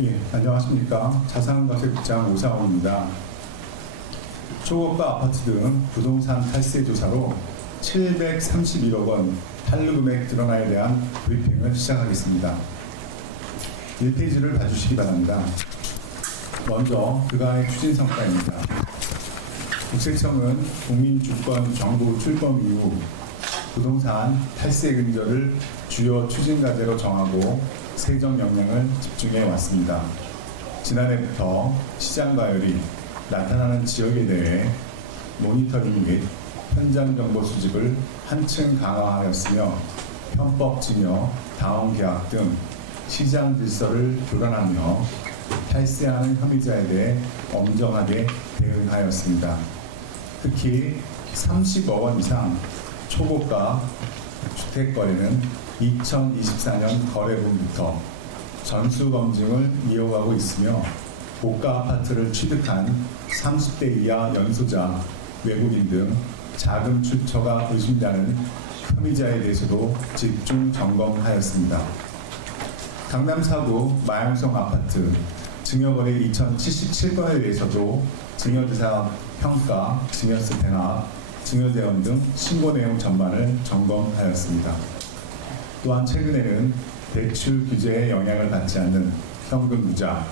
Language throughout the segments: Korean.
예, 안녕하십니까. 자산가세국장 오상호입니다. 초고가 아파트 등 부동산 탈세 조사로 731억 원 탈루 금액 드러나에 대한 브리핑을 시작하겠습니다. 1페이지를 봐주시기 바랍니다. 먼저 그간의 추진 성과입니다. 국세청은 국민주권 정부 출범 이후 부동산 탈세 근절을 주요 추진 과제로 정하고 세정 역량을 집중해 왔습니다. 지난해부터 시장 과열이 나타나는 지역에 대해 모니터링 및 현장 정보 수집을 한층 강화하였으며 편법 증여, 다운 계약 등 시장 질서를 교란하며 탈세하는 혐의자에 대해 엄정하게 대응하였습니다. 특히 30억 원 이상 초고가 주택 거래는 2024년 거래분부터 전수 검증을 이어가고 있으며 고가 아파트를 취득한 30대 이하 연소자, 외국인 등 자금 출처가 의심되는 혐의자에 대해서도 집중 점검하였습니다. 강남 4구 마영성 아파트 증여거래 2077건에 대해서도 증여대상 평가, 증여세 대납, 증여대원 등 신고 내용 전반을 점검하였습니다. 또한 최근에는 대출 규제에 영향을 받지 않는 현금 무자,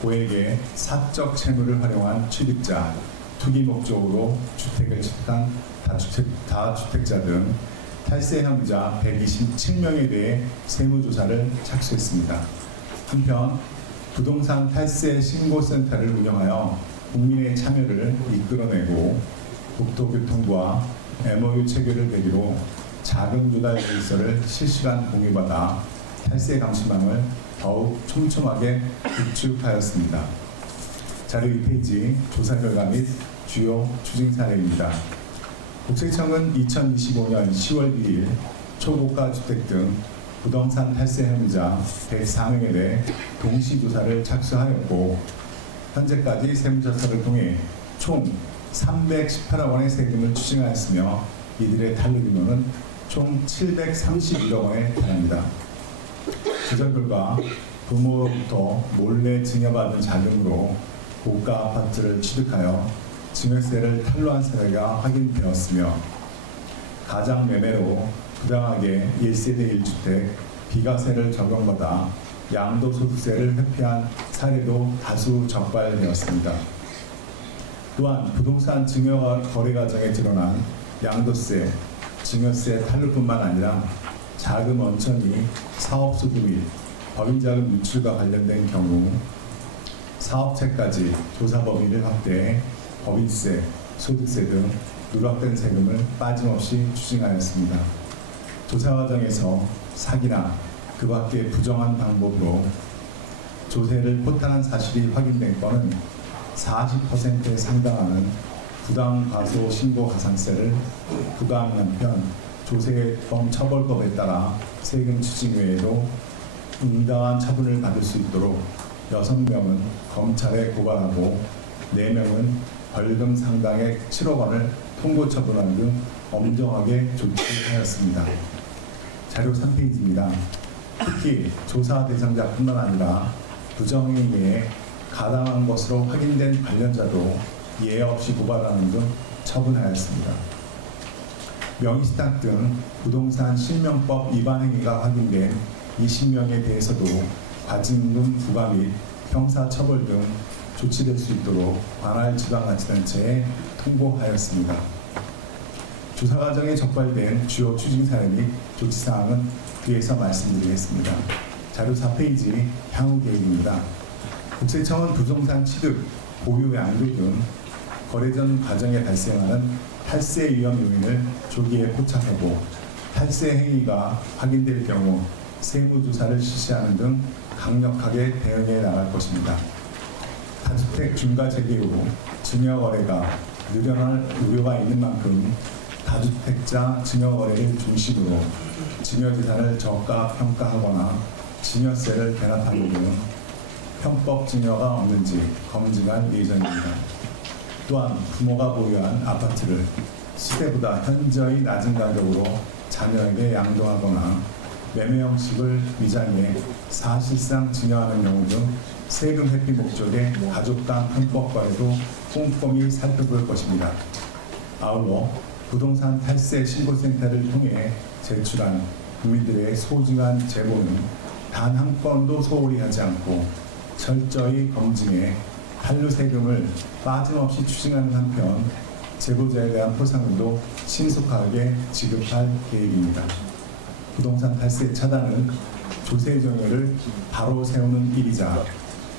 고액의 사적 채무를 활용한 취득자, 투기 목적으로 주택을 취득한 다주택자 등 탈세 혐의자 127명에 대해 세무조사를 착수했습니다. 한편 부동산 탈세 신고센터를 운영하여 국민의 참여를 이끌어내고 국토교통부와 MOU 체결을 계기로 자금 조달 계획서를 실시간 공유받아 탈세 감시망을 더욱 촘촘하게 구축하였습니다. 자료 2페이지 조사 결과 및 주요 추진 사례입니다. 국세청은 2025년 10월 1일 초고가 주택 등 부동산 탈세 혐의자 104명에 대해 동시조사를 착수하였고 현재까지 세무조사를 통해 총 318억 원의 세금을 추징하였으며 이들의 탈루 규모는 총 731억 원에 달합니다. 조사 결과 부모로부터 몰래 증여받은 자금으로 고가 아파트를 취득하여 증여세를 탈루한 사례가 확인되었으며 가장 매매로 부당하게 1세대 1주택 비과세를 적용받아 양도소득세를 회피한 사례도 다수 적발되었습니다. 또한 부동산 증여 거래 과정에 드러난 양도세, 증여세 탈루뿐만 아니라 자금 원천이 사업소득 및 법인자금 유출과 관련된 경우 사업체까지 조사 범위를 확대해 법인세, 소득세 등 누락된 세금을 빠짐없이 추징하였습니다. 조사 과정에서 사기나 그 밖의 부정한 방법으로 조세를 포탈한 사실이 확인된 건은 40%에 상당하는 부당과소 신고 가산세를 부과하는 한편 조세범 처벌법에 따라 세금 추징 외에도 응당한 처분을 받을 수 있도록 6명은 검찰에 고발하고 4명은 벌금 상당액 7억 원을 통고 처분하는 등 엄정하게 조치하였습니다. 자료 3페이지입니다. 특히 조사 대상자뿐만 아니라 부정행위에 가담한 것으로 확인된 관련자도 예외 없이 고발하는 등 처분하였습니다. 명의신탁 등 부동산 실명법 위반 행위가 확인된 20명에 대해서도 과징금 부과 및 형사처벌 등 조치될 수 있도록 관할 지방자치단체에 통보하였습니다. 조사 과정에 적발된 주요 추진 사례 및 조치사항은 뒤에서 말씀드리겠습니다. 자료 4페이지 향후 계획입니다. 국세청은 부동산 취득, 보유, 양도 등 거래 전 과정에 발생하는 탈세 위험 요인을 조기에 포착하고 탈세 행위가 확인될 경우 세무조사를 실시하는 등 강력하게 대응해 나갈 것입니다. 다주택 중과 재개 후 증여거래가 늘어날 우려가 있는 만큼 다주택자 증여거래를 중심으로 증여재산을 저가 평가하거나 증여세를 대납하는 등 편법 증여가 없는지 검증할 예정입니다. 또한 부모가 보유한 아파트를 시세보다 현저히 낮은 가격으로 자녀에게 양도하거나 매매 형식을 위장해 사실상 증여하는 경우 등 세금 회피 목적의 가족당 편법과에도 꼼꼼히 살펴볼 것입니다. 아울러 부동산 탈세 신고센터를 통해 제출한 국민들의 소중한 제보는 단 한 건도 소홀히 하지 않고 철저히 검증해 한류 세금을 빠짐없이 추징하는 한편 제보자에 대한 포상금도 신속하게 지급할 계획입니다. 부동산 탈세 차단은 조세 정의를 바로 세우는 일이자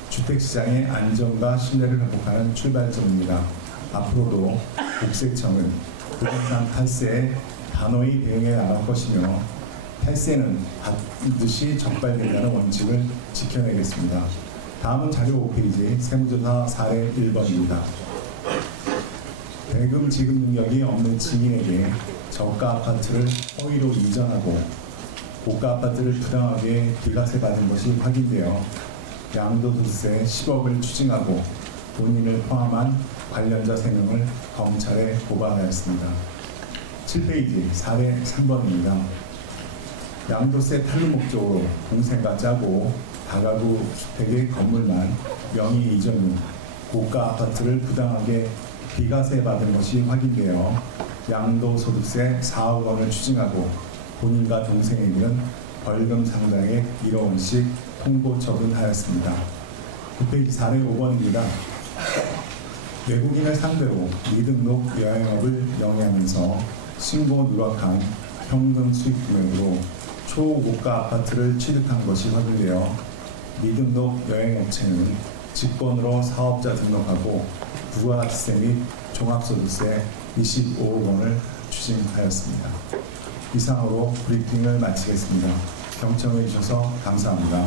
주택시장의 안정과 신뢰를 회복하는 출발점입니다. 앞으로도 국세청은 부동산 탈세에 단호히 대응해 나갈 것이며 탈세는 반드시 적발된다는 원칙을 지켜내겠습니다. 다음은 자료 5페이지 세무조사 사례 1번입니다. 대금 지급 능력이 없는 증인에게 저가 아파트를 허위로 이전하고 고가 아파트를 부당하게 비과세 받은 것이 확인되어 양도소득세 10억을 추징하고 본인을 포함한 관련자 3명을 검찰에 고발하였습니다. 7페이지 사례 3번입니다. 양도세 탈루 목적으로 공세가 짜고 다가구 주택의 건물만 명의 이전 후 고가 아파트를 부당하게 비과세 받은 것이 확인되어 양도소득세 4억 원을 추징하고 본인과 동생에게는 벌금 상당의 1억 원씩 통보 처분하였습니다. 9페이지 사례 5번입니다. 외국인을 상대로 미등록 여행업을 영위하면서 신고 누락한 현금 수익 금액으로 초고가 아파트를 취득한 것이 확인되어 미등록 여행업체는 직권으로 사업자 등록하고 부가가치세 및 종합소득세 25억 원을 추징하였습니다. 이상으로 브리핑을 마치겠습니다. 경청해 주셔서 감사합니다.